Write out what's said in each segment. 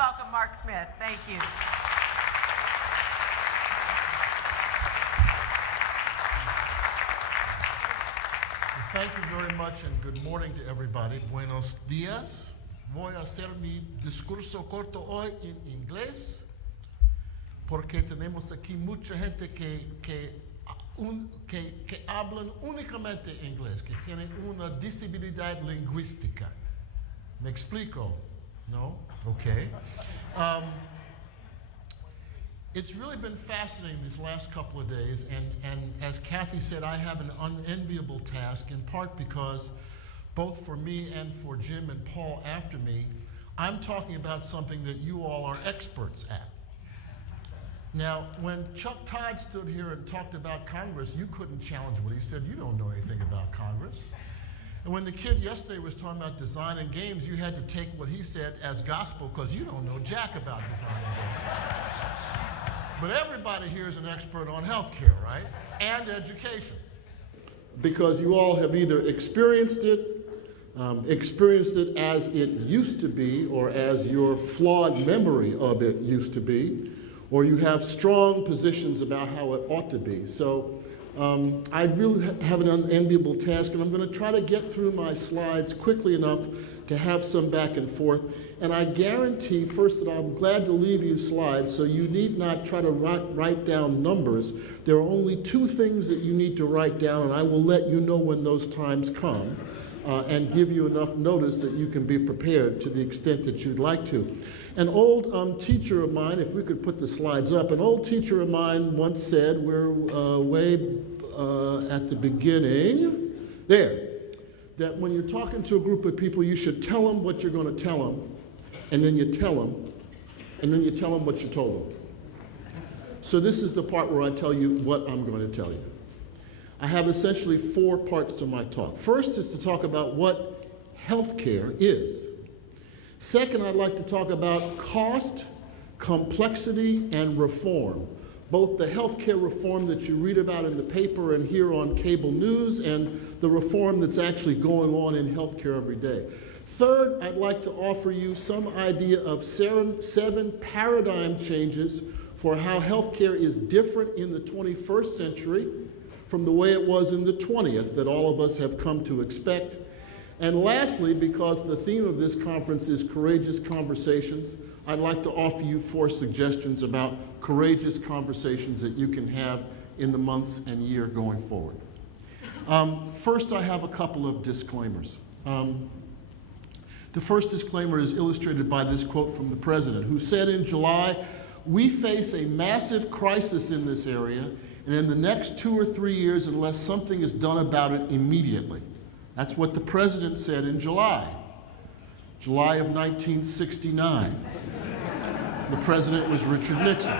welcome Mark Smith. Thank you. Thank you very much and good morning to everybody. Buenos días. Voy a hacer mi discurso corto hoy en inglés porque tenemos aquí mucha gente que hablan únicamente inglés, que tienen una disabilidad lingüística. ¿Me explico? No? Okay. It's really been fascinating these last couple of days, and as Kathy said, I have an unenviable task, in part because both for me and for Jim and Paul after me, I'm talking about something that you all are experts at. Now, when Chuck Todd stood here and talked about Congress, you couldn't challenge what he said. You don't know anything about Congress. And when the kid yesterday was talking about design and games, you had to take what he said as gospel because you don't know jack about design and games. But everybody here is an expert on healthcare, right? And education. Because you all have either experienced it as it used to be, or as your flawed memory of it used to be, or you have strong positions about how it ought to be. So I really have an unenviable task, and I'm going to try to get through my slides quickly enough to have some back and forth. And I guarantee, first, that I'm glad to leave you slides, so you need not try to write down numbers. There are only two things that you need to write down, and I will let you know when those times come, and give you enough notice that you can be prepared to the extent that you'd like to. An old teacher of mine, if we could put the slides up, an old teacher of mine once said, we're way at the beginning, there, that when you're talking to a group of people, you should tell them what you're going to tell them, and then you tell them, and then you tell them what you told them. So this is the part where I tell you what I'm going to tell you. I have essentially four parts to my talk. First is to talk about what healthcare is. Second, I'd like to talk about cost, complexity, and reform. Both the healthcare reform that you read about in the paper and hear on cable news, and the reform that's actually going on in healthcare every day. Third, I'd like to offer you some idea of seven paradigm changes for how healthcare is different in the 21st century from the way it was in the 20th that all of us have come to expect. And lastly, because the theme of this conference is courageous conversations, I'd like to offer you four suggestions about courageous conversations that you can have in the months and year going forward. First, I have a couple of disclaimers. The first disclaimer is illustrated by this quote from the president, who said in July, "We face a massive crisis in this area, and in the next 2 or 3 years, unless something is done about it immediately." That's what the president said in July of 1969. The president was Richard Nixon.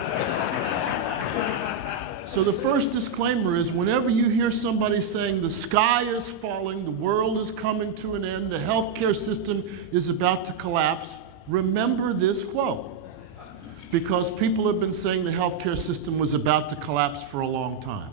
So the first disclaimer is, whenever you hear somebody saying the sky is falling, the world is coming to an end, the healthcare system is about to collapse, remember this quote. Because people have been saying the healthcare system was about to collapse for a long time.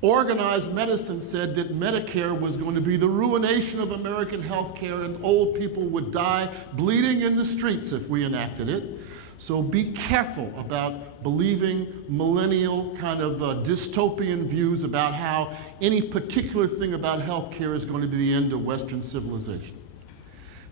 Organized medicine said that Medicare was going to be the ruination of American healthcare, and old people would die bleeding in the streets if we enacted it. So be careful about believing millennial kind of dystopian views about how any particular thing about healthcare is going to be the end of Western civilization.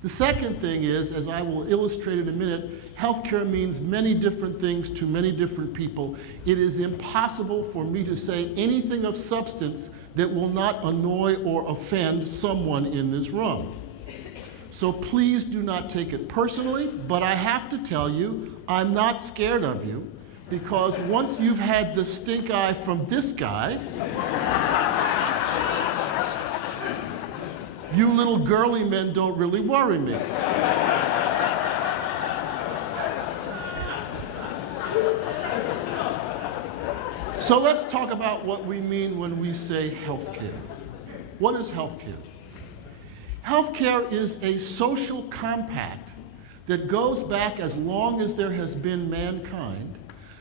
The second thing is, as I will illustrate in a minute, healthcare means many different things to many different people. It is impossible for me to say anything of substance that will not annoy or offend someone in this room. So please do not take it personally, but I have to tell you, I'm not scared of you, because once you've had the stink eye from this guy, you little girly men don't really worry me. So let's talk about what we mean when we say healthcare. What is healthcare? Healthcare is a social compact that goes back as long as there has been mankind,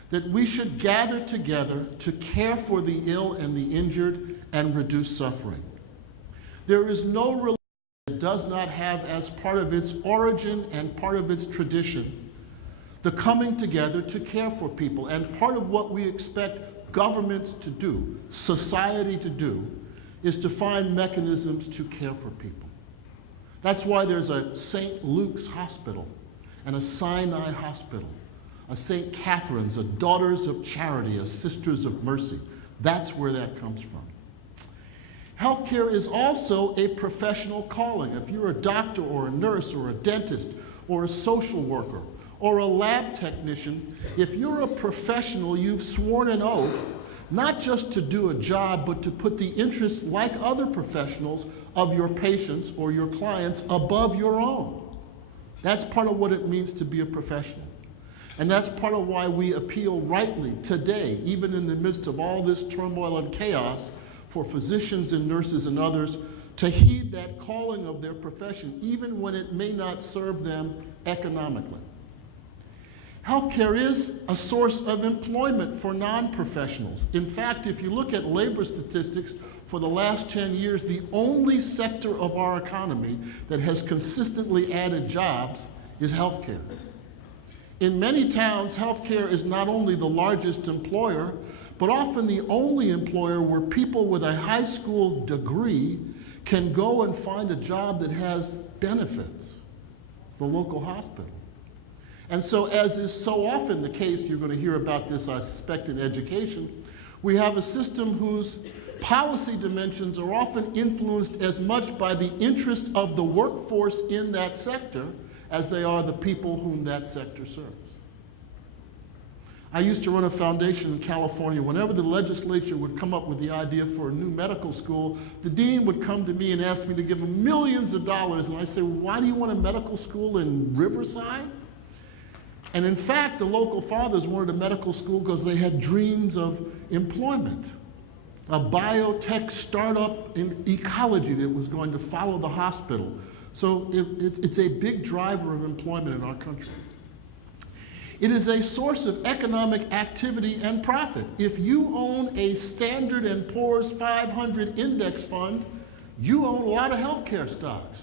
that we should gather together to care for the ill and the injured and reduce suffering. There is no religion that does not have as part of its origin and part of its tradition the coming together to care for people. And part of what we expect governments to do, society to do, is to find mechanisms to care for people. That's why there's a St. Luke's Hospital and a Sinai Hospital, a St. Catherine's, a Daughters of Charity, a Sisters of Mercy. That's where that comes from. Healthcare is also a professional calling. If you're a doctor or a nurse or a dentist or a social worker or a lab technician, if you're a professional, you've sworn an oath not just to do a job, but to put the interests, like other professionals, of your patients or your clients above your own. That's part of what it means to be a professional. And that's part of why we appeal rightly today, even in the midst of all this turmoil and chaos, for physicians and nurses and others to heed that calling of their profession, even when it may not serve them economically. Healthcare is a source of employment for non-professionals. In fact, if you look at labor statistics for the last 10 years, the only sector of our economy that has consistently added jobs is healthcare. In many towns, healthcare is not only the largest employer, but often the only employer where people with a high school degree can go and find a job that has benefits. It's the local hospital. And so, as is so often the case, you're going to hear about this, I suspect, in education, we have a system whose policy dimensions are often influenced as much by the interest of the workforce in that sector as they are the people whom that sector serves. I used to run a foundation in California. Whenever the legislature would come up with the idea for a new medical school, the dean would come to me and ask me to give him millions of dollars. And I say, why do you want a medical school in Riverside? And in fact, the local fathers wanted a medical school because they had dreams of employment, a biotech startup in ecology that was going to follow the hospital. So it's a big driver of employment in our country. It is a source of economic activity and profit. If you own a Standard & Poor's 500 index fund, you own a lot of healthcare stocks.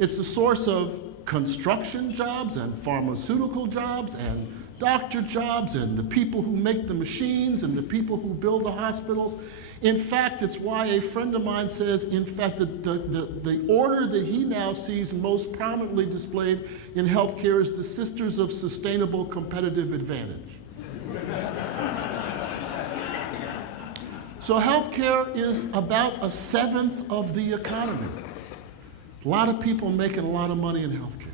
It's the source of construction jobs and pharmaceutical jobs and doctor jobs and the people who make the machines and the people who build the hospitals. In fact, it's why a friend of mine says, in fact, the order that he now sees most prominently displayed in healthcare is the Sisters of Sustainable Competitive Advantage. So healthcare is about 1/7 of the economy. A lot of people making a lot of money in healthcare.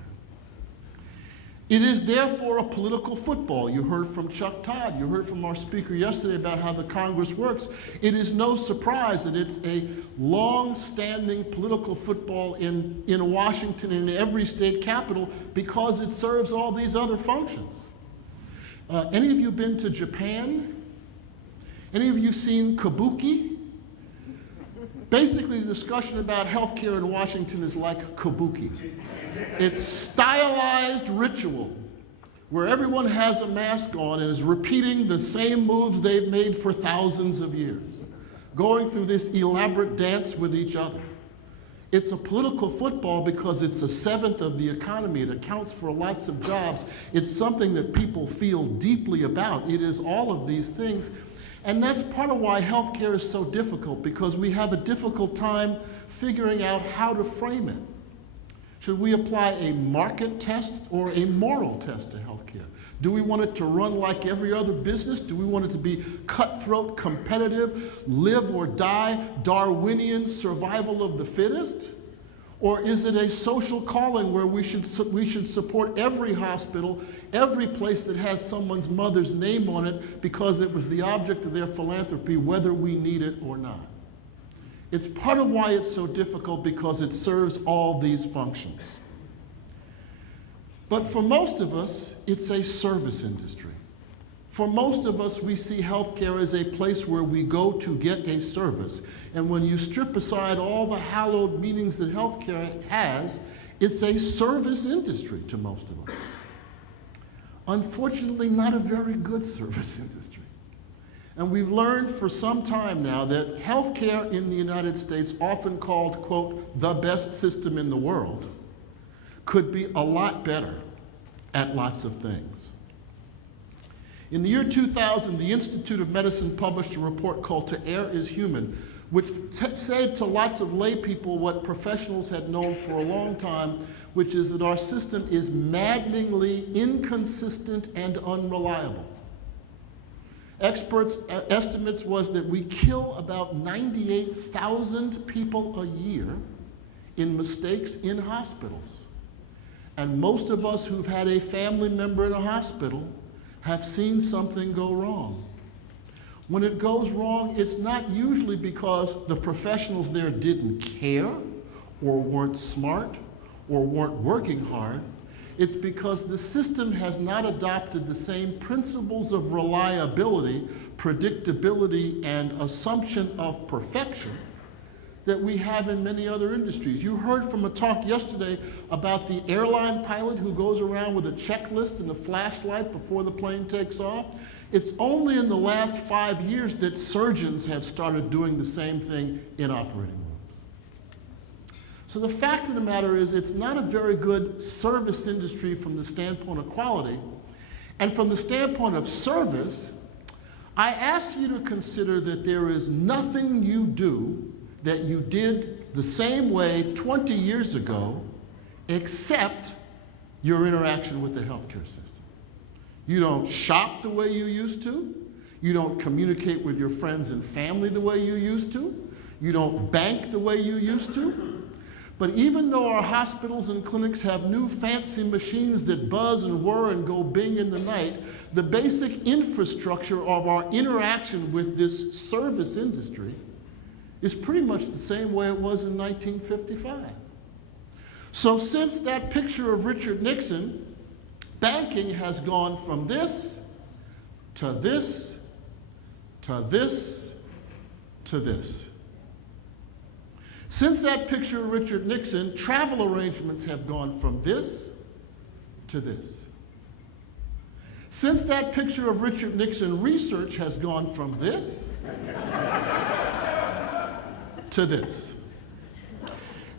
It is therefore a political football. You heard from Chuck Todd, you heard from our speaker yesterday about how the Congress works. It is no surprise that it's a long-standing political football in Washington and in every state capital because it serves all these other functions. Any of you been to Japan? Any of you seen Kabuki? Basically, the discussion about healthcare in Washington is like Kabuki. It's stylized ritual where everyone has a mask on and is repeating the same moves they've made for thousands of years, going through this elaborate dance with each other. It's a political football because it's 1/7 of the economy. It accounts for lots of jobs. It's something that people feel deeply about. It is all of these things. And that's part of why healthcare is so difficult, because we have a difficult time figuring out how to frame it. Should we apply a market test or a moral test to healthcare? Do we want it to run like every other business? Do we want it to be cutthroat, competitive, live or die, Darwinian survival of the fittest? Or is it a social calling where we should support every hospital, every place that has someone's mother's name on it because it was the object of their philanthropy, whether we need it or not? It's part of why it's so difficult, because it serves all these functions. But for most of us, it's a service industry. For most of us, we see healthcare as a place where we go to get a service. And when you strip aside all the hallowed meanings that healthcare has, it's a service industry to most of us. Unfortunately, not a very good service industry. And we've learned for some time now that healthcare in the United States, often called, quote, the best system in the world, could be a lot better at lots of things. In the year 2000, the Institute of Medicine published a report called To Err is Human, which said to lots of lay people what professionals had known for a long time, which is that our system is maddeningly inconsistent and unreliable. Experts' estimates was that we kill about 98,000 people a year in mistakes in hospitals. And most of us who've had a family member in a hospital have seen something go wrong. When it goes wrong, it's not usually because the professionals there didn't care or weren't smart or weren't working hard. It's because the system has not adopted the same principles of reliability, predictability, and assumption of perfection that we have in many other industries. You heard from a talk yesterday about the airline pilot who goes around with a checklist and a flashlight before the plane takes off. It's only in the last 5 years that surgeons have started doing the same thing in operating rooms. So the fact of the matter is it's not a very good service industry from the standpoint of quality. And from the standpoint of service, I ask you to consider that there is nothing you do that you did the same way 20 years ago, except your interaction with the healthcare system. You don't shop the way you used to. You don't communicate with your friends and family the way you used to. You don't bank the way you used to. But even though our hospitals and clinics have new fancy machines that buzz and whir and go bing in the night, the basic infrastructure of our interaction with this service industry is pretty much the same way it was in 1955. So since that picture of Richard Nixon, banking has gone from this, to this, to this, to this. Since that picture of Richard Nixon, travel arrangements have gone from this to this. Since that picture of Richard Nixon, research has gone from this to this.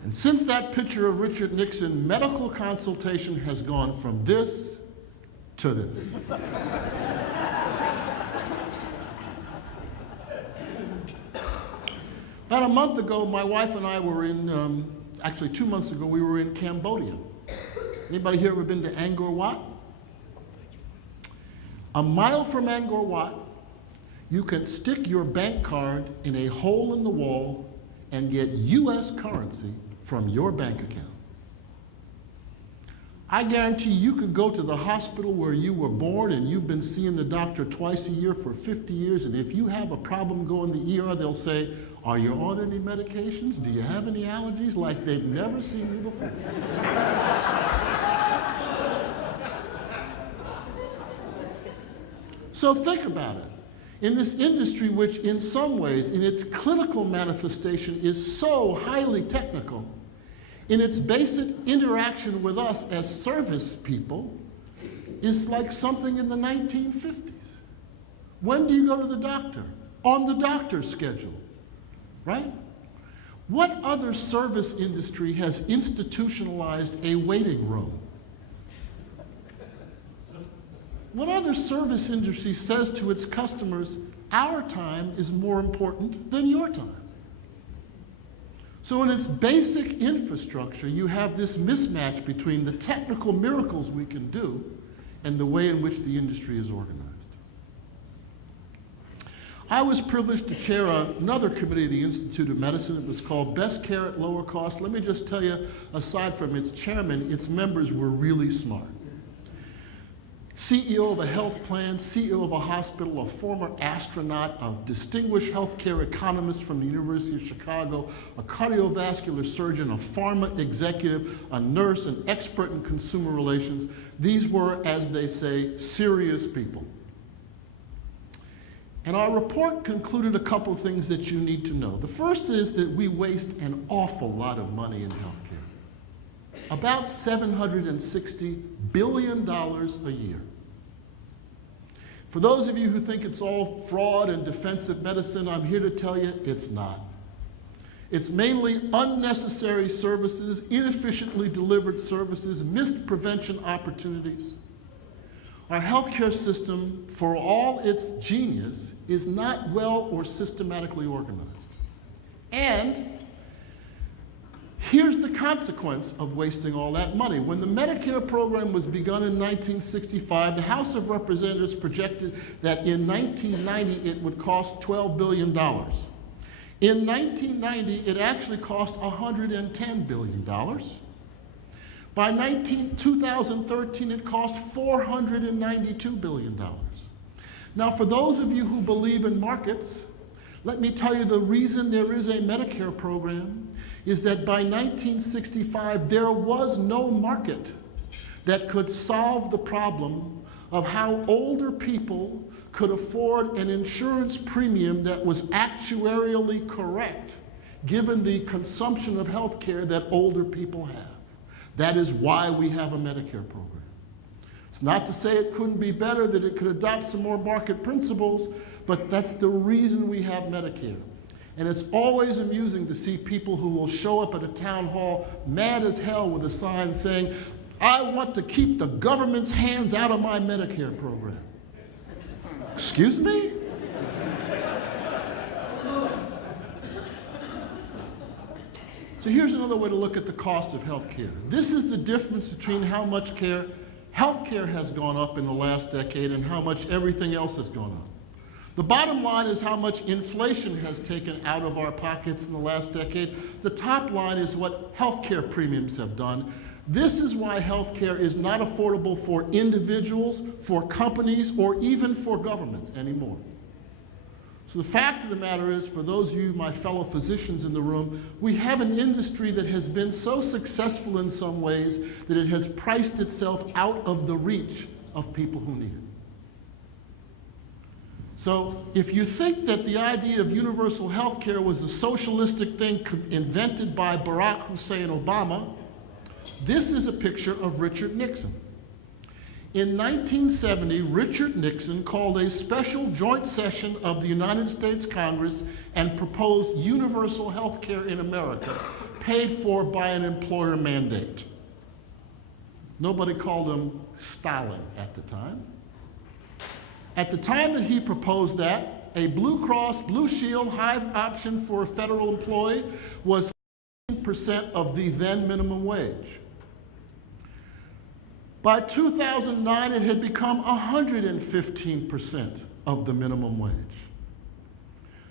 And since that picture of Richard Nixon, medical consultation has gone from this to this. About a month ago, my wife and I were in, actually 2 months ago, we were in Cambodia. Anybody here ever been to Angkor Wat? A mile from Angkor Wat, you can stick your bank card in a hole in the wall and get US currency from your bank account. I guarantee you could go to the hospital where you were born and you've been seeing the doctor twice a year for 50 years, and if you have a problem going to the ER, they'll say, "Are you on any medications? Do you have any allergies?" Like they've never seen you before. So think about it. In this industry, which in some ways, in its clinical manifestation, is so highly technical, in its basic interaction with us as service people, is like something in the 1950s. When do you go to the doctor? On the doctor's schedule, right? What other service industry has institutionalized a waiting room? What other service industry says to its customers, our time is more important than your time? So in its basic infrastructure, you have this mismatch between the technical miracles we can do and the way in which the industry is organized. I was privileged to chair another committee of the Institute of Medicine. It was called Best Care at Lower Cost. Let me just tell you, aside from its chairman, its members were really smart. CEO of a health plan, CEO of a hospital, a former astronaut, a distinguished healthcare economist from the University of Chicago, a cardiovascular surgeon, a pharma executive, a nurse, an expert in consumer relations. These were, as they say, serious people. And our report concluded a couple of things that you need to know. The first is that we waste an awful lot of money in healthcare. About $760 billion a year. For those of you who think it's all fraud and defensive medicine, I'm here to tell you it's not. It's mainly unnecessary services, inefficiently delivered services, missed prevention opportunities. Our healthcare system, for all its genius, is not well or systematically organized. And here's the consequence of wasting all that money. When the Medicare program was begun in 1965, the House of Representatives projected that in 1990 it would cost $12 billion. In 1990, it actually cost $110 billion. By 2013, it cost $492 billion. Now, for those of you who believe in markets, let me tell you the reason there is a Medicare program is that by 1965, there was no market that could solve the problem of how older people could afford an insurance premium that was actuarially correct given the consumption of health care that older people have. That is why we have a Medicare program. It's not to say it couldn't be better, that it could adopt some more market principles, but that's the reason we have Medicare. And it's always amusing to see people who will show up at a town hall mad as hell with a sign saying, "I want to keep the government's hands out of my Medicare program." Excuse me? So here's another way to look at the cost of health care. This is the difference between how much health care has gone up in the last decade and how much everything else has gone up. The bottom line is how much inflation has taken out of our pockets in the last decade. The top line is what health care premiums have done. This is why health care is not affordable for individuals, for companies, or even for governments anymore. So the fact of the matter is, for those of you, my fellow physicians in the room, we have an industry that has been so successful in some ways that it has priced itself out of the reach of people who need it. So if you think that the idea of universal health care was a socialistic thing invented by Barack Hussein Obama, this is a picture of Richard Nixon. In 1970, Richard Nixon called a special joint session of the United States Congress and proposed universal health care in America, paid for by an employer mandate. Nobody called him Stalin at the time. At the time that he proposed that, a Blue Cross Blue Shield high option for a federal employee was 15% of the then minimum wage. By 2009, it had become 115% of the minimum wage.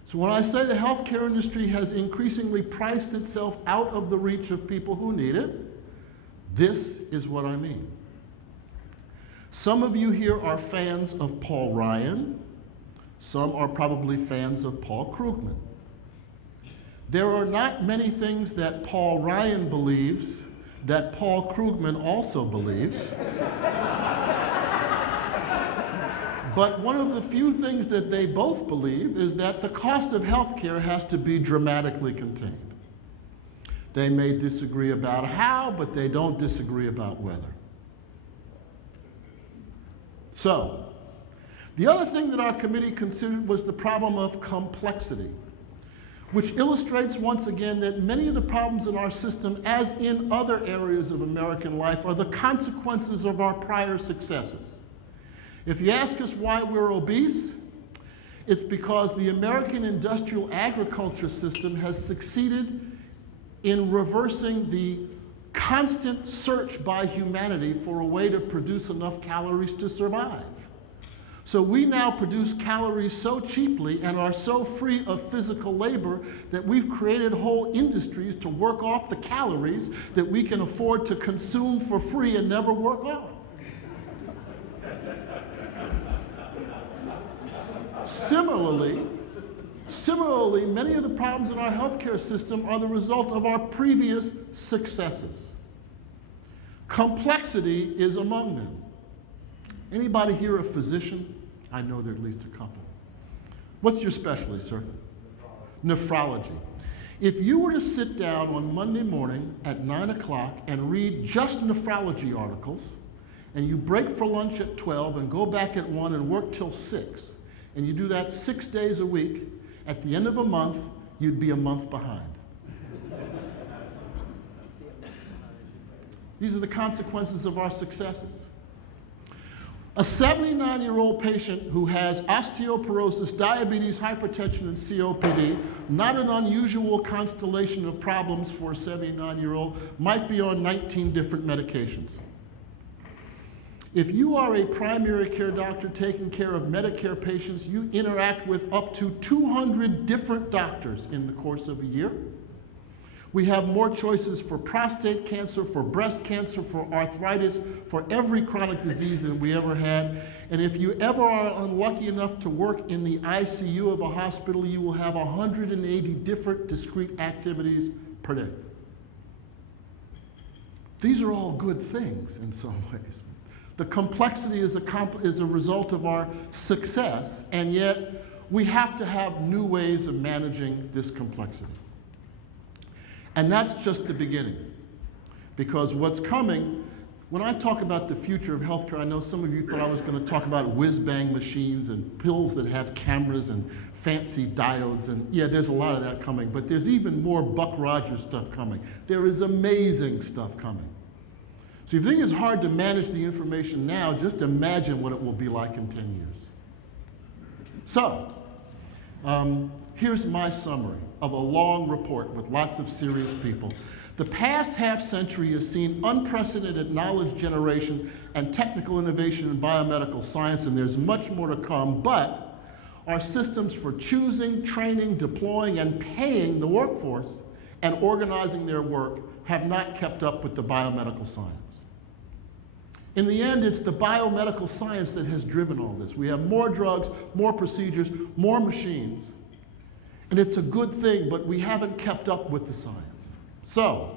So when I say the healthcare industry has increasingly priced itself out of the reach of people who need it, this is what I mean. Some of you here are fans of Paul Ryan. Some are probably fans of Paul Krugman. There are not many things that Paul Ryan believes that Paul Krugman also believes. But one of the few things that they both believe is that the cost of health care has to be dramatically contained. They may disagree about how, but they don't disagree about whether. So, the other thing that our committee considered was the problem of complexity, which illustrates once again that many of the problems in our system, as in other areas of American life, are the consequences of our prior successes. If you ask us why we're obese, it's because the American industrial agriculture system has succeeded in reversing the constant search by humanity for a way to produce enough calories to survive. So we now produce calories so cheaply and are so free of physical labor that we've created whole industries to work off the calories that we can afford to consume for free and never work off. Similarly, many of the problems in our healthcare system are the result of our previous successes. Complexity is among them. Anybody here a physician? I know there are at least a couple. What's your specialty, sir? Nephrology. If you were to sit down on Monday morning at 9 o'clock and read just nephrology articles, and you break for lunch at 12 and go back at 1 and work till 6, and you do that 6 days a week, at the end of a month, you'd be a month behind. These are the consequences of our successes. A 79-year-old patient who has osteoporosis, diabetes, hypertension, and COPD, not an unusual constellation of problems for a 79-year-old, might be on 19 different medications. If you are a primary care doctor taking care of Medicare patients, you interact with up to 200 different doctors in the course of a year. We have more choices for prostate cancer, for breast cancer, for arthritis, for every chronic disease than we ever had. And if you ever are unlucky enough to work in the ICU of a hospital, you will have 180 different discrete activities per day. These are all good things in some ways. The complexity is a result of our success, and yet we have to have new ways of managing this complexity. And that's just the beginning. Because what's coming, when I talk about the future of healthcare, I know some of you thought I was going to talk about whiz-bang machines and pills that have cameras and fancy diodes, and yeah, there's a lot of that coming, but there's even more Buck Rogers stuff coming. There is amazing stuff coming. So if you think it's hard to manage the information now, just imagine what it will be like in 10 years. So, here's my summary of a long report with lots of serious people. The past half-century has seen unprecedented knowledge generation and technical innovation in biomedical science, and there's much more to come, but our systems for choosing, training, deploying, and paying the workforce and organizing their work have not kept up with the biomedical science. In the end, it's the biomedical science that has driven all this. We have more drugs, more procedures, more machines. And it's a good thing, but we haven't kept up with the science. So,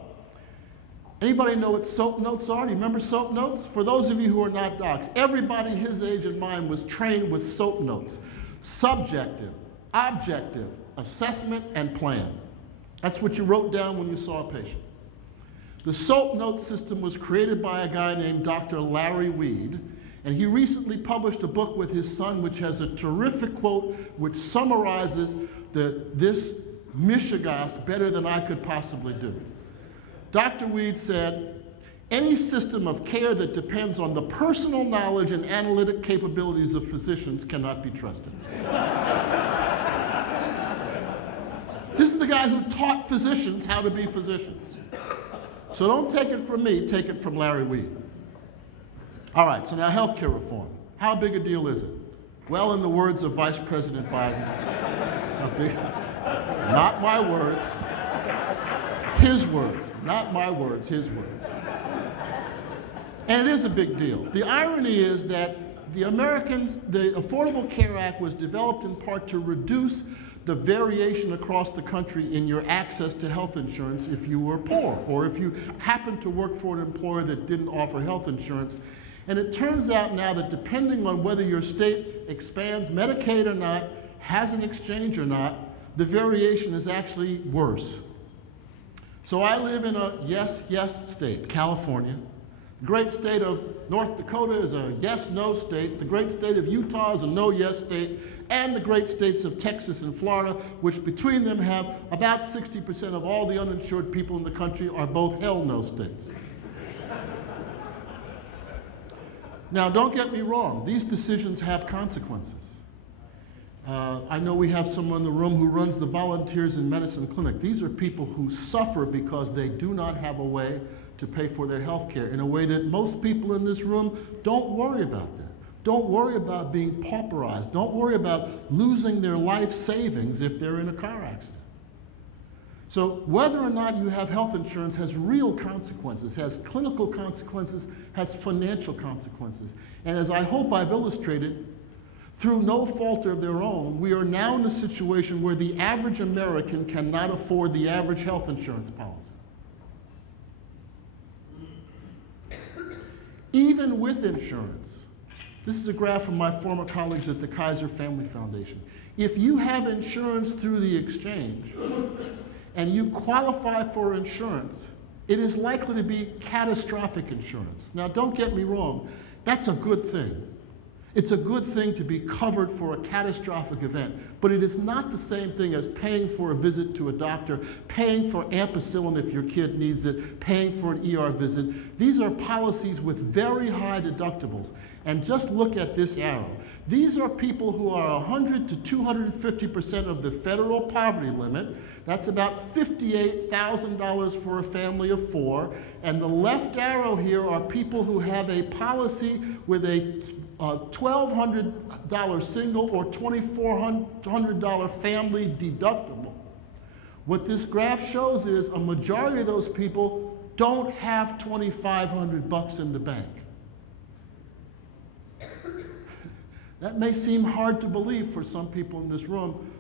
anybody know what SOAP notes are? Do you remember SOAP notes? For those of you who are not docs, everybody his age and mine was trained with SOAP notes. Subjective, objective, assessment, and plan. That's what you wrote down when you saw a patient. The SOAP note system was created by a guy named Dr. Larry Weed, and he recently published a book with his son which has a terrific quote which summarizes this mishigas better than I could possibly do. Dr. Weed said, any system of care that depends on the personal knowledge and analytic capabilities of physicians cannot be trusted. This is the guy who taught physicians how to be physicians. So don't take it from me, take it from Larry Weed. All right, so now healthcare reform. How big a deal is it? Well, in the words of Vice President Biden, how big? Not my words, his words. Not my words, his words. And it is a big deal. The irony is that the Affordable Care Act was developed in part to reduce the variation across the country in your access to health insurance if you were poor, or if you happened to work for an employer that didn't offer health insurance. And it turns out now that depending on whether your state expands Medicaid or not, has an exchange or not, the variation is actually worse. So I live in a yes state, California. The great state of North Dakota is a yes-no state. The great state of Utah is a no-yes state. And the great states of Texas and Florida, which between them have about 60% of all the uninsured people in the country, are both hell-no states. Now, don't get me wrong. These decisions have consequences. I know we have someone in the room who runs the Volunteers in Medicine Clinic. These are people who suffer because they do not have a way to pay for their health care in a way that most people in this room don't worry about that. Don't worry about being pauperized. Don't worry about losing their life savings if they're in a car accident. So whether or not you have health insurance has real consequences, has clinical consequences, has financial consequences. And as I hope I've illustrated, through no fault of their own, we are now in a situation where the average American cannot afford the average health insurance policy. Even with insurance, this is a graph from my former colleagues at the Kaiser Family Foundation. If you have insurance through the exchange and you qualify for insurance, it is likely to be catastrophic insurance. Now, don't get me wrong, that's a good thing. It's a good thing to be covered for a catastrophic event, but it is not the same thing as paying for a visit to a doctor, paying for ampicillin if your kid needs it, paying for an ER visit. These are policies with very high deductibles. And just look at this arrow. These are people who are 100 to 250% of the federal poverty limit. That's about $58,000 for a family of four. And the left arrow here are people who have a policy with a $1,200 single or $2,400 family deductible. What this graph shows is a majority of those people don't have $2,500 in the bank. That may seem hard to believe for some people in this room,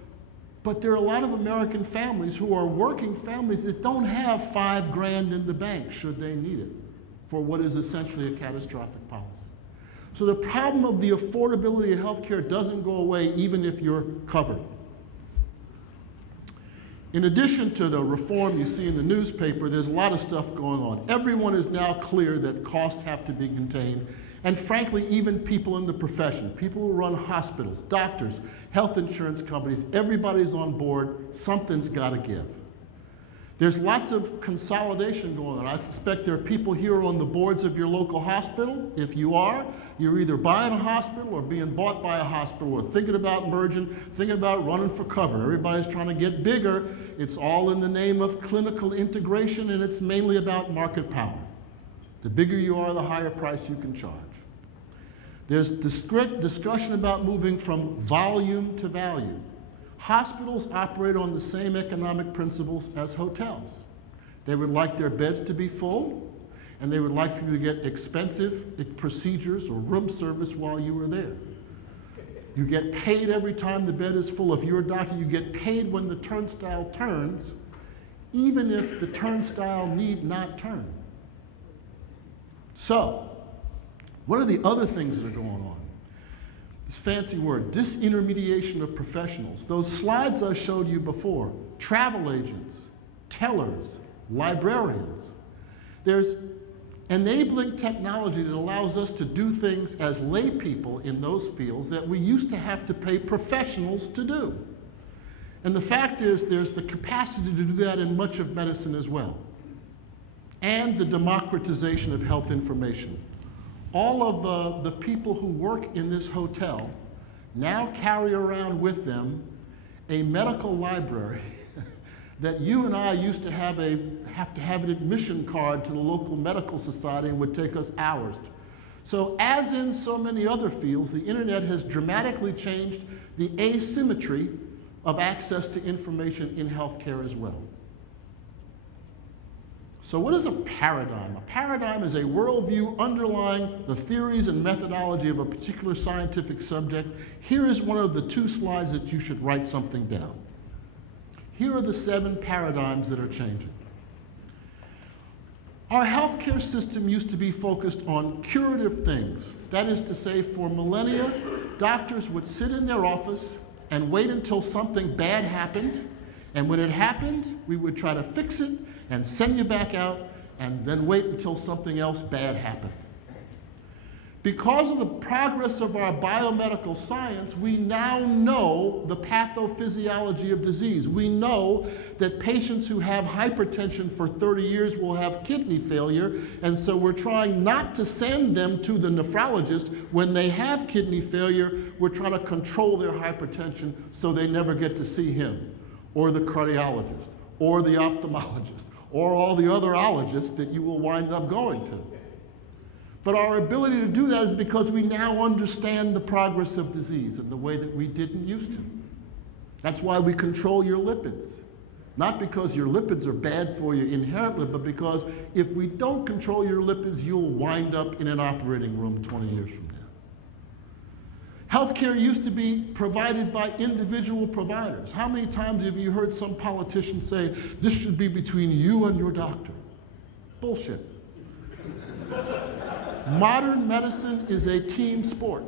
but there are a lot of American families who are working families that don't have $5 grand in the bank should they need it for what is essentially a catastrophic policy. So the problem of the affordability of health care doesn't go away even if you're covered. In addition to the reform you see in the newspaper, there's a lot of stuff going on. Everyone is now clear that costs have to be contained. And frankly, even people in the profession, people who run hospitals, doctors, health insurance companies, everybody's on board. Something's got to give. There's lots of consolidation going on. I suspect there are people here on the boards of your local hospital. If you are, you're either buying a hospital or being bought by a hospital or thinking about merging, thinking about running for cover. Everybody's trying to get bigger. It's all in the name of clinical integration, and it's mainly about market power. The bigger you are, the higher price you can charge. There's discussion about moving from volume to value. Hospitals operate on the same economic principles as hotels. They would like their beds to be full, and they would like for you to get expensive procedures or room service while you were there. You get paid every time the bed is full. If you're a doctor, you get paid when the turnstile turns, even if the turnstile need not turn. So, what are the other things that are going on? This fancy word, disintermediation of professionals. Those slides I showed you before, travel agents, tellers, librarians. There's enabling technology that allows us to do things as lay people in those fields that we used to have to pay professionals to do. And the fact is, there's the capacity to do that in much of medicine as well. And the democratization of health information. All of the people who work in this hotel now carry around with them a medical library that you and I used to have an admission card to the local medical society and would take us hours. So as in so many other fields, the internet has dramatically changed the asymmetry of access to information in healthcare as well. So what is a paradigm? A paradigm is a worldview underlying the theories and methodology of a particular scientific subject. Here is one of the two slides that you should write something down. Here are the 7 paradigms that are changing. Our healthcare system used to be focused on curative things. That is to say, for millennia, doctors would sit in their office and wait until something bad happened, and when it happened, we would try to fix it and send you back out, and then wait until something else bad happened. Because of the progress of our biomedical science, we now know the pathophysiology of disease. We know that patients who have hypertension for 30 years will have kidney failure, and so we're trying not to send them to the nephrologist when they have kidney failure. We're trying to control their hypertension so they never get to see him, or the cardiologist, or the ophthalmologist, or all the other ologists that you will wind up going to. But our ability to do that is because we now understand the progress of disease in the way that we didn't used to. That's why we control your lipids. Not because your lipids are bad for you inherently, but because if we don't control your lipids, you'll wind up in an operating room 20 years from now. Healthcare used to be provided by individual providers. How many times have you heard some politician say, this should be between you and your doctor? Bullshit. Modern medicine is a team sport.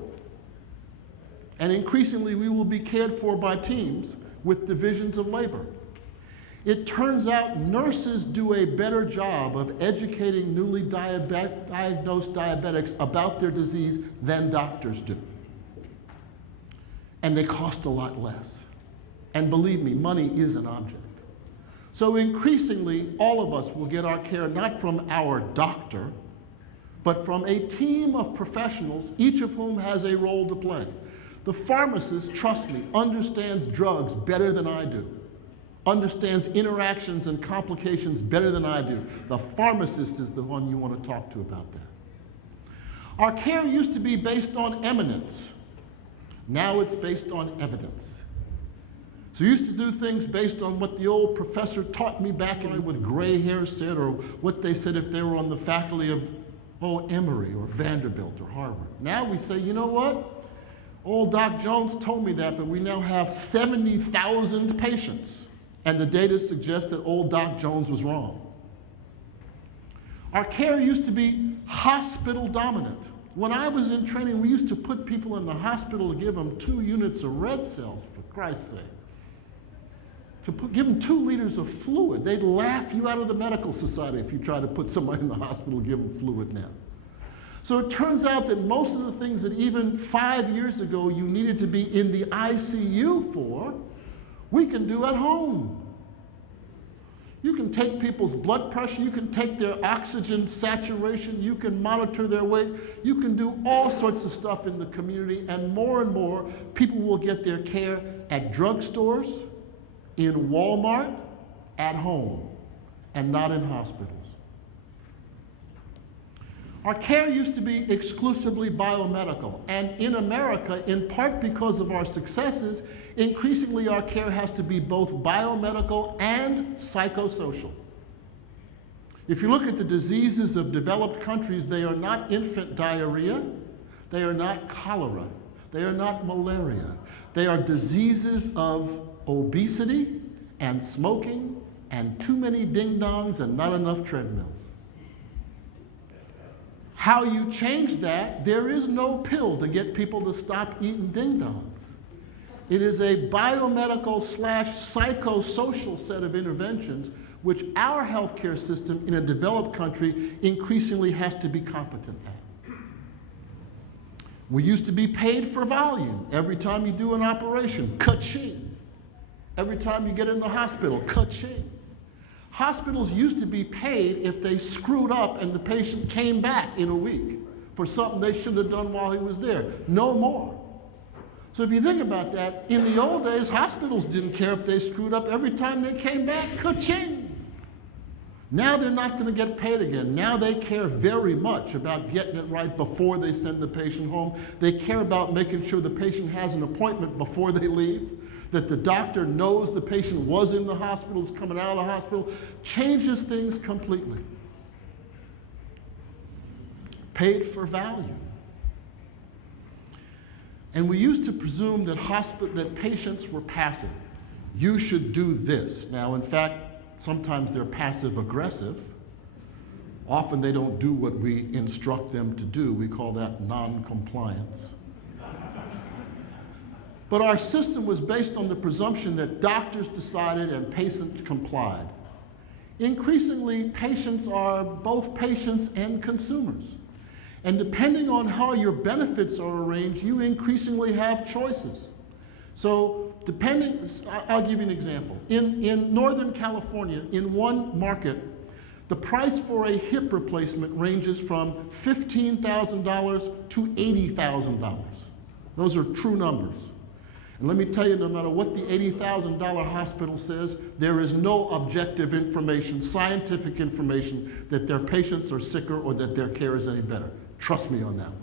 And increasingly, we will be cared for by teams with divisions of labor. It turns out nurses do a better job of educating newly diagnosed diabetics about their disease than doctors do. and they cost a lot less. And believe me, money is an object. So increasingly, all of us will get our care not from our doctor, but from a team of professionals, each of whom has a role to play. The pharmacist, trust me, understands drugs better than I do, understands interactions and complications better than I do. The pharmacist is the one you want to talk to about that. Our care used to be based on eminence. Now it's based on evidence. So we used to do things based on what the old professor taught me back in with gray hair said, or what they said if they were on the faculty of, Emory or Vanderbilt or Harvard. Now we say, you know what? Old Doc Jones told me that, but we now have 70,000 patients. And the data suggests that old Doc Jones was wrong. Our care used to be hospital dominant. When I was in training, we used to put people in the hospital to give them 2 units of red cells, for Christ's sake. Give them 2 liters of fluid. They'd laugh you out of the medical society if you try to put somebody in the hospital and give them fluid now. So it turns out that most of the things that even 5 years ago you needed to be in the ICU for, we can do at home. You can take people's blood pressure, you can take their oxygen saturation, you can monitor their weight, you can do all sorts of stuff in the community, and more people will get their care at drugstores, in Walmart, at home, and not in hospitals. Our care used to be exclusively biomedical, and in America, in part because of our successes, increasingly our care has to be both biomedical and psychosocial. If you look at the diseases of developed countries, they are not infant diarrhea, they are not cholera, they are not malaria. They are diseases of obesity and smoking and too many ding-dongs and not enough treadmills. How you change that, there is no pill to get people to stop eating ding-dongs. It is a biomedical / psychosocial set of interventions which our healthcare system in a developed country increasingly has to be competent at. We used to be paid for volume. Every time you do an operation, ka-ching. Every time you get in the hospital, ka-ching. Hospitals used to be paid if they screwed up and the patient came back in a week for something they should have done while he was there. No more. So if you think about that, in the old days, hospitals didn't care if they screwed up. Every time they came back, ka-ching. Now they're not going to get paid again. Now they care very much about getting it right before they send the patient home. They care about making sure the patient has an appointment before they leave, that the doctor knows the patient was in the hospital, is coming out of the hospital. Changes things completely. Paid for value. And we used to presume that patients were passive. You should do this. Now, in fact, sometimes they're passive aggressive. Often they don't do what we instruct them to do. We call that non-compliance. But our system was based on the presumption that doctors decided and patients complied. Increasingly, patients are both patients and consumers. And depending on how your benefits are arranged, you increasingly have choices. So I'll give you an example. In Northern California, in one market, the price for a hip replacement ranges from $15,000 to $80,000. Those are true numbers. And let me tell you, no matter what the $80,000 hospital says, there is no objective information, scientific information, that their patients are sicker or that their care is any better. Trust me on that one.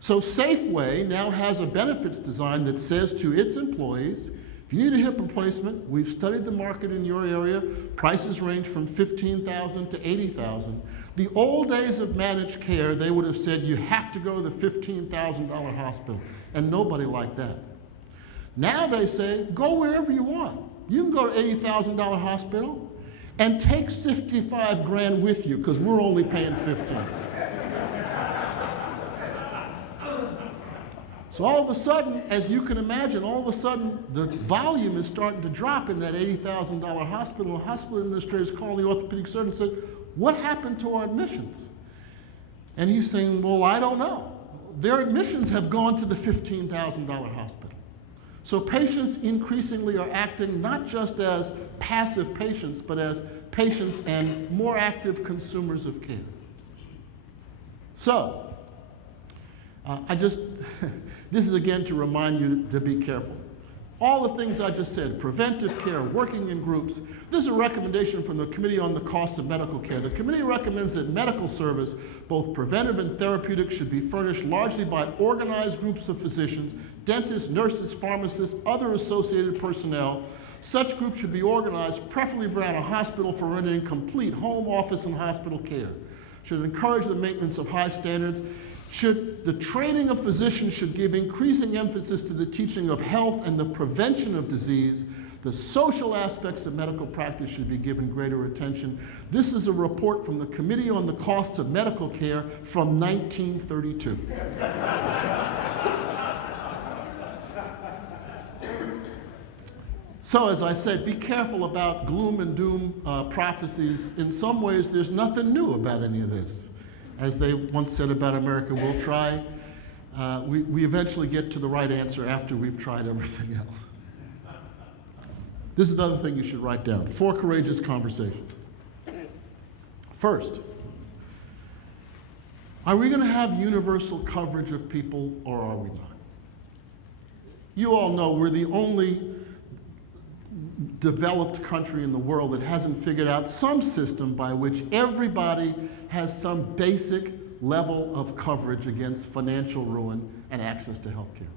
So Safeway now has a benefits design that says to its employees, if you need a hip replacement, we've studied the market in your area, prices range from $15,000 to $80,000. The old days of managed care, they would have said you have to go to the $15,000 hospital, and nobody liked that. Now they say, go wherever you want. You can go to $80,000 hospital and take 65 grand with you because we're only paying 15. So all of a sudden, as you can imagine, all of a sudden the volume is starting to drop in that $80,000 hospital. The hospital administrators call the orthopedic surgeon and say, what happened to our admissions? And he's saying, well, I don't know. Their admissions have gone to the $15,000 hospital. So patients increasingly are acting not just as passive patients, but as patients and more active consumers of care. So, this is again to remind you to be careful. All the things I just said, preventive care, working in groups, this is a recommendation from the Committee on the Cost of Medical Care. The committee recommends that medical service, both preventive and therapeutic, should be furnished largely by organized groups of physicians, dentists, nurses, pharmacists, other associated personnel. Such groups should be organized preferably around a hospital for rendering complete home, office, and hospital care. Should encourage the maintenance of high standards. The training of physicians should give increasing emphasis to the teaching of health and the prevention of disease. The social aspects of medical practice should be given greater attention. This is a report from the Committee on the Costs of Medical Care from 1932. So as I said, be careful about gloom and doom prophecies. In some ways, there's nothing new about any of this. As they once said about America, we'll try. We eventually get to the right answer after we've tried everything else. This is another thing you should write down. 4 courageous conversations. First, are we going to have universal coverage of people or are we not? You all know we're the only developed country in the world that hasn't figured out some system by which everybody has some basic level of coverage against financial ruin and access to health care.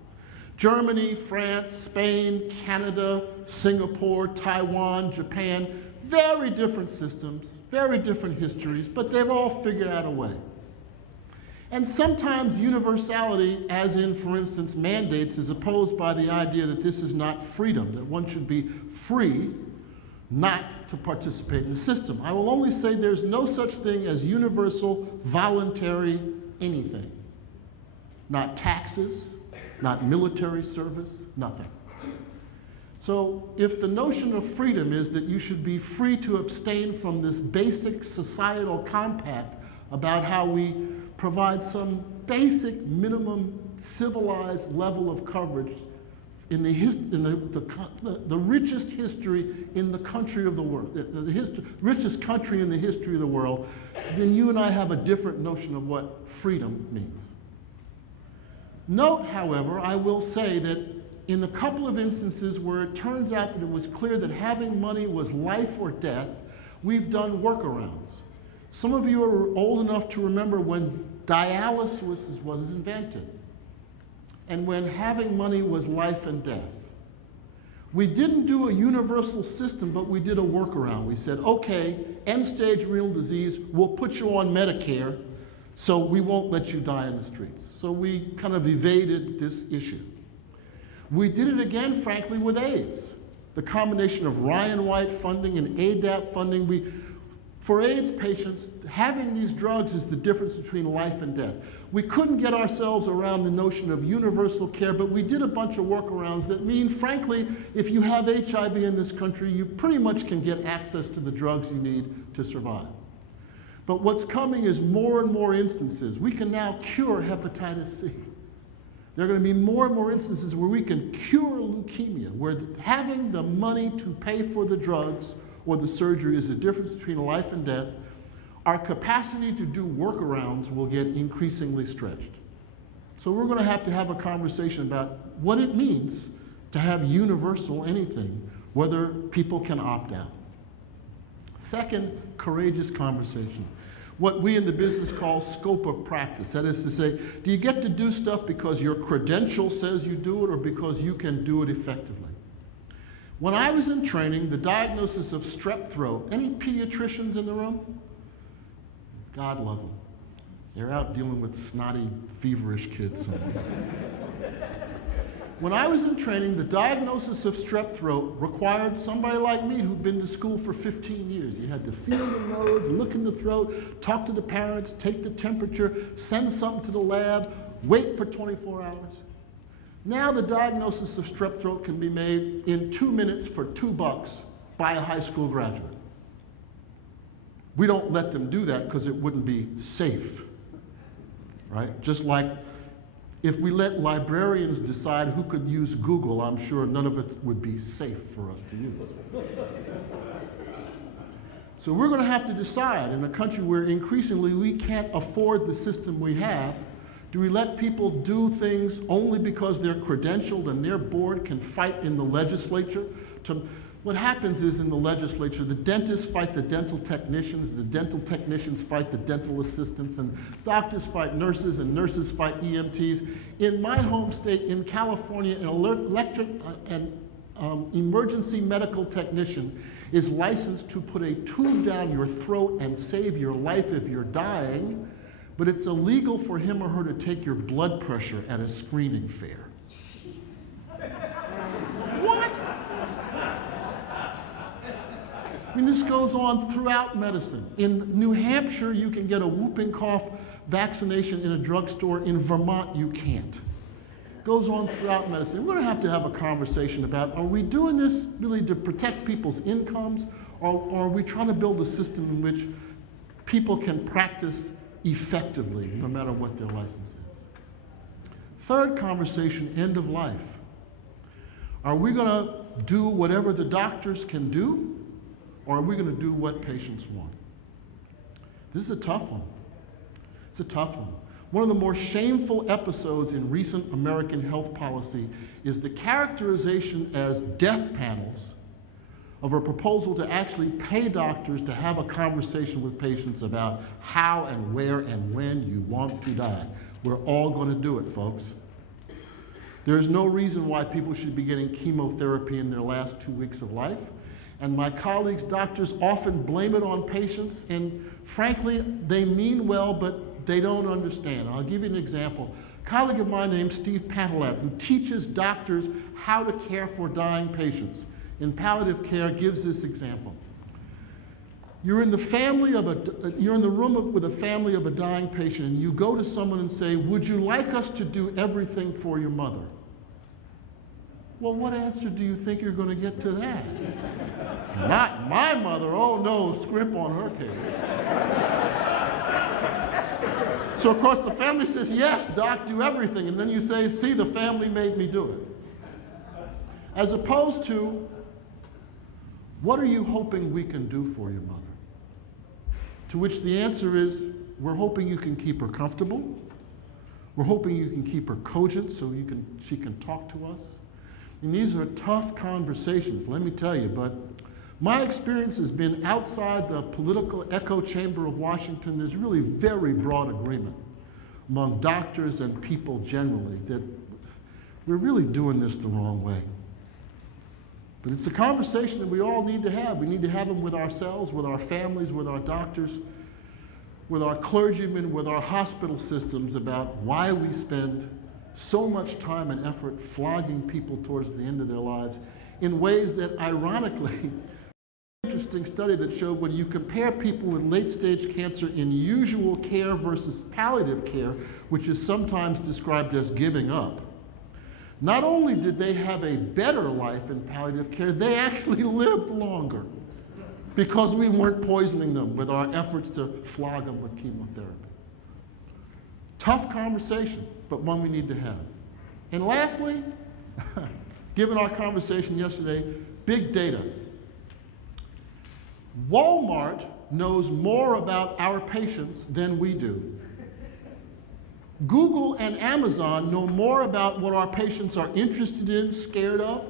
Germany, France, Spain, Canada, Singapore, Taiwan, Japan, very different systems, very different histories, but they've all figured out a way. And sometimes universality, as in, for instance, mandates, is opposed by the idea that this is not freedom, that one should be free not to participate in the system. I will only say there's no such thing as universal, voluntary anything. Not taxes, not military service, nothing. So if the notion of freedom is that you should be free to abstain from this basic societal compact about how we provide some basic minimum civilized level of coverage in the richest history in the country of the world, the richest country in the history of the world, then you and I have a different notion of what freedom means. Note, however, I will say that in the couple of instances where it turns out that it was clear that having money was life or death, we've done workarounds. Some of you are old enough to remember when dialysis was invented and when having money was life and death. We didn't do a universal system, but we did a workaround. We said, okay, end-stage renal disease, we'll put you on Medicare, so we won't let you die in the streets. So we kind of evaded this issue. We did it again, frankly, with AIDS. The combination of Ryan White funding and ADAP funding, for AIDS patients, having these drugs is the difference between life and death. We couldn't get ourselves around the notion of universal care, but we did a bunch of workarounds that mean, frankly, if you have HIV in this country, you pretty much can get access to the drugs you need to survive. But what's coming is more and more instances. We can now cure hepatitis C. There are going to be more and more instances where we can cure leukemia, where having the money to pay for the drugs or the surgery is the difference between life and death. Our capacity to do workarounds will get increasingly stretched. So we're going to have a conversation about what it means to have universal anything, whether people can opt out. Second, courageous conversation. What we in the business call scope of practice. That is to say, do you get to do stuff because your credential says you do it or because you can do it effectively? When I was in training, the diagnosis of strep throat, any pediatricians in the room? God love them. They're out dealing with snotty, feverish kids. When I was in training, the diagnosis of strep throat required somebody like me who'd been to school for 15 years. You had to feel the nose, look in the throat, talk to the parents, take the temperature, send something to the lab, wait for 24 hours. Now the diagnosis of strep throat can be made in 2 minutes for $2 by a high school graduate. We don't let them do that because it wouldn't be safe, right? Just like If we let librarians decide who could use Google, I'm sure none of it would be safe for us to use. So we're going to have to decide in a country where increasingly we can't afford the system we have. Do we let people do things only because they're credentialed and their board can fight in the legislature? What happens is in the legislature, the dentists fight the dental technicians fight the dental assistants, and doctors fight nurses, and nurses fight EMTs. In my home state, in California, an emergency medical technician is licensed to put a tube down your throat and save your life if you're dying, but it's illegal for him or her to take your blood pressure at a screening fair. What? I mean, this goes on throughout medicine. In New Hampshire, you can get a whooping cough vaccination in a drugstore. In Vermont, you can't. It goes on throughout medicine. We're going to have a conversation about, are we doing this really to protect people's incomes, or are we trying to build a system in which people can practice effectively, no matter what their license is? Third conversation, end of life. Are we going to do whatever the doctors can do, or are we going to do what patients want? This is a tough one. It's a tough one. One of the more shameful episodes in recent American health policy is the characterization as death panels of a proposal to actually pay doctors to have a conversation with patients about how and where and when you want to die. We're all going to do it, folks. There's no reason why people should be getting chemotherapy in their last 2 weeks of life. And my colleagues, doctors, often blame it on patients, and frankly, they mean well, but they don't understand. I'll give you an example. A colleague of mine named Steve Pantelat, who teaches doctors how to care for dying patients in palliative care, gives this example. You're in the room with a family of a dying patient, and you go to someone and say, "Would you like us to do everything for your mother?" Well, what answer do you think you're going to get to that? Not my mother. Oh no, scrimp on her case. So of course the family says, "Yes, doc, do everything." And then you say, "See, the family made me do it." As opposed to, what are you hoping we can do for your mother? To which the answer is, we're hoping you can keep her comfortable. We're hoping you can keep her cogent so she can talk to us. And these are tough conversations, let me tell you, but my experience has been outside the political echo chamber of Washington. There's really very broad agreement among doctors and people generally that we're really doing this the wrong way. But it's a conversation that we all need to have. We need to have them with ourselves, with our families, with our doctors, with our clergymen, with our hospital systems about why we spend so much time and effort flogging people towards the end of their lives in ways that, ironically, interesting study that showed when you compare people with late-stage cancer in usual care versus palliative care, which is sometimes described as giving up, not only did they have a better life in palliative care, they actually lived longer because we weren't poisoning them with our efforts to flog them with chemotherapy. Tough conversation, but one we need to have. And lastly, given our conversation yesterday, big data. Walmart knows more about our patients than we do. Google and Amazon know more about what our patients are interested in, scared of.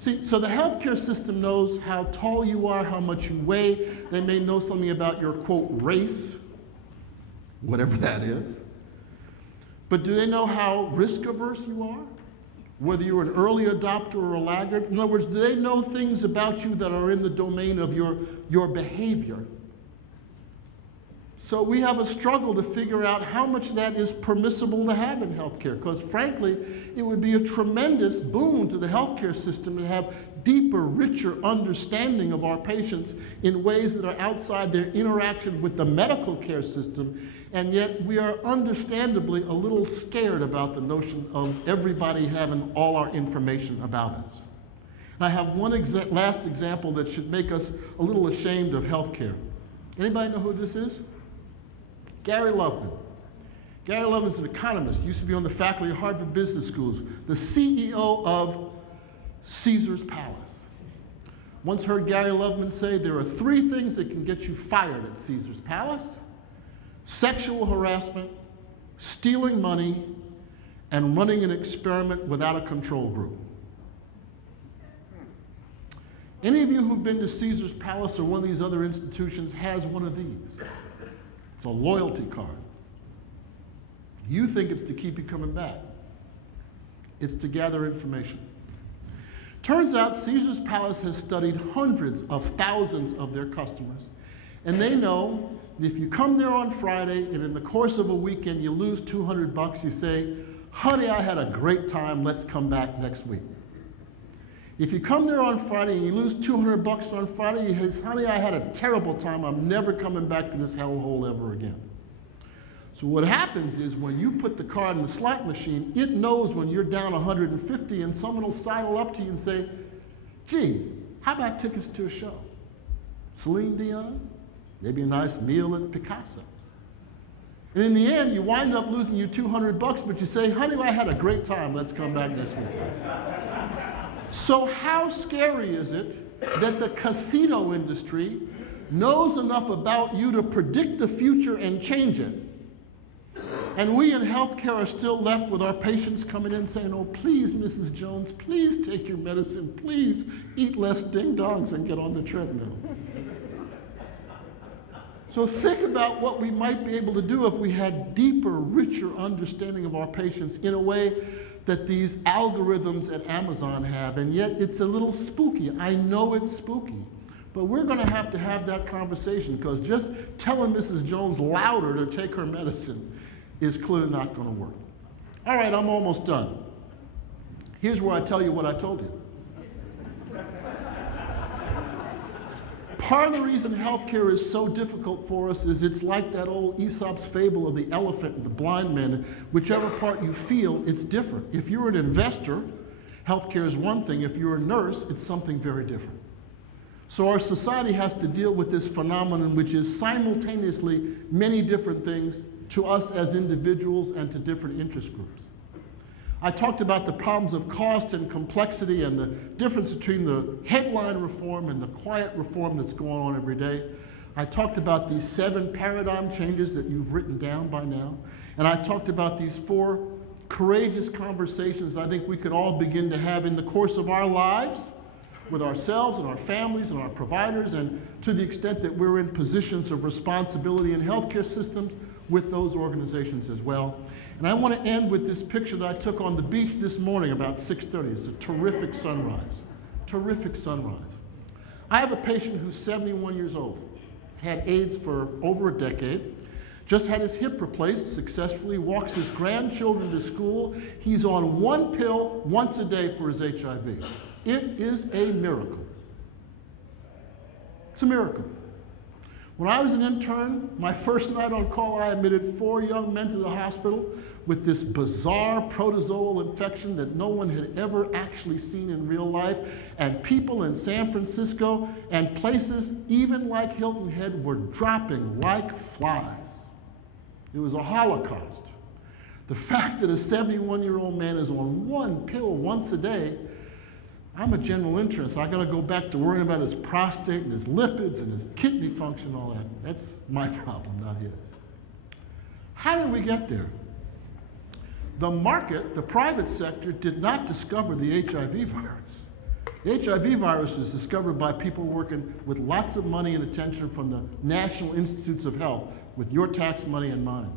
See, so the healthcare system knows how tall you are, how much you weigh. They may know something about your, quote, race, whatever that is. But do they know how risk averse you are? Whether you're an early adopter or a laggard? In other words, do they know things about you that are in the domain of your behavior? So we have a struggle to figure out how much of that is permissible to have in healthcare, because frankly, it would be a tremendous boon to the healthcare system to have deeper, richer understanding of our patients in ways that are outside their interaction with the medical care system, and yet we are understandably a little scared about the notion of everybody having all our information about us. And I have one last example that should make us a little ashamed of healthcare. Anybody know who this is? Gary Loveman. Gary Loveman is an economist, used to be on the faculty of Harvard Business Schools, the CEO of Caesar's Palace. Once heard Gary Loveman say there are 3 things that can get you fired at Caesar's Palace: sexual harassment, stealing money, and running an experiment without a control group. Any of you who've been to Caesar's Palace or one of these other institutions has one of these. It's a loyalty card. You think it's to keep you coming back. It's to gather information. Turns out Caesar's Palace has studied hundreds of thousands of their customers, and they know that if you come there on Friday and in the course of a weekend you lose $200, you say, "Honey, I had a great time, let's come back next week." If you come there on Friday and you lose $200 on Friday, you say, "Honey, I had a terrible time, I'm never coming back to this hellhole ever again." So what happens is when you put the card in the slot machine, it knows when you're down 150 and someone will sidle up to you and say, "Gee, how about tickets to a show? Celine Dion? Maybe a nice meal at Picasso." And in the end, you wind up losing your $200, but you say, "Honey, I had a great time, let's come back next week." So how scary is it that the casino industry knows enough about you to predict the future and change it? And we in healthcare are still left with our patients coming in saying, "Oh, please, Mrs. Jones, please take your medicine. Please eat less ding-dongs and get on the treadmill." So think about what we might be able to do if we had deeper, richer understanding of our patients in a way that these algorithms at Amazon have, and yet it's a little spooky. I know it's spooky, but we're going to have that conversation, because just telling Mrs. Jones louder to take her medicine is clearly not going to work. All right, I'm almost done. Here's where I tell you what I told you. Part of the reason healthcare is so difficult for us is it's like that old Aesop's fable of the elephant and the blind man. Whichever part you feel, it's different. If you're an investor, healthcare is one thing. If you're a nurse, it's something very different. So our society has to deal with this phenomenon, which is simultaneously many different things to us as individuals and to different interest groups. I talked about the problems of cost and complexity and the difference between the headline reform and the quiet reform that's going on every day. I talked about these 7 paradigm changes that you've written down by now. And I talked about these 4 courageous conversations I think we could all begin to have in the course of our lives with ourselves and our families and our providers, and to the extent that we're in positions of responsibility in healthcare systems, with those organizations as well. And I want to end with this picture that I took on the beach this morning about 6:30. It's a terrific sunrise. Terrific sunrise. I have a patient who's 71 years old. He's had AIDS for over a decade. Just had his hip replaced successfully, walks his grandchildren to school. He's on 1 pill once a day for his HIV. It is a miracle. It's a miracle. When I was an intern, my first night on call, I admitted 4 young men to the hospital with this bizarre protozoal infection that no one had ever actually seen in real life. And people in San Francisco and places even like Hilton Head were dropping like flies. It was a holocaust. The fact that a 71-year-old man is on 1 pill once a day, I'm a general internist. I got to go back to worrying about his prostate and his lipids and his kidney function and all that. That's my problem, not his. How did we get there? The market, the private sector, did not discover the HIV virus. The HIV virus was discovered by people working with lots of money and attention from the National Institutes of Health, with your tax money in mind.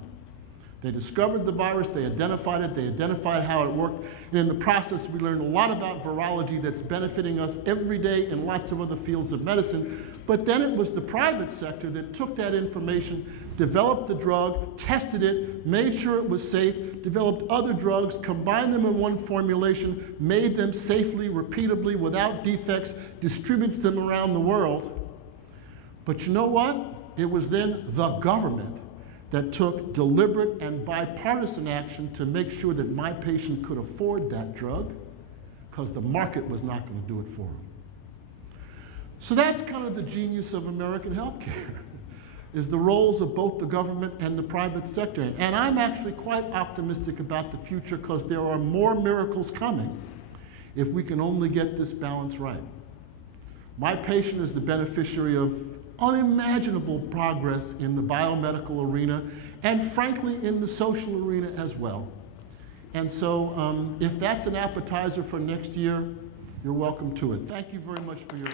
They discovered the virus, they identified it, they identified how it worked, and in the process we learned a lot about virology that's benefiting us every day in lots of other fields of medicine. But then it was the private sector that took that information, developed the drug, tested it, made sure it was safe, developed other drugs, combined them in one formulation, made them safely, repeatably, without defects, distributes them around the world. But you know what? It was then the government that took deliberate and bipartisan action to make sure that my patient could afford that drug, because the market was not going to do it for him. So that's kind of the genius of American healthcare. is the roles of both the government and the private sector. And I'm actually quite optimistic about the future because there are more miracles coming if we can only get this balance right. My patient is the beneficiary of unimaginable progress in the biomedical arena and frankly in the social arena as well. And so if that's an appetizer for next year, you're welcome to it. Thank you very much for your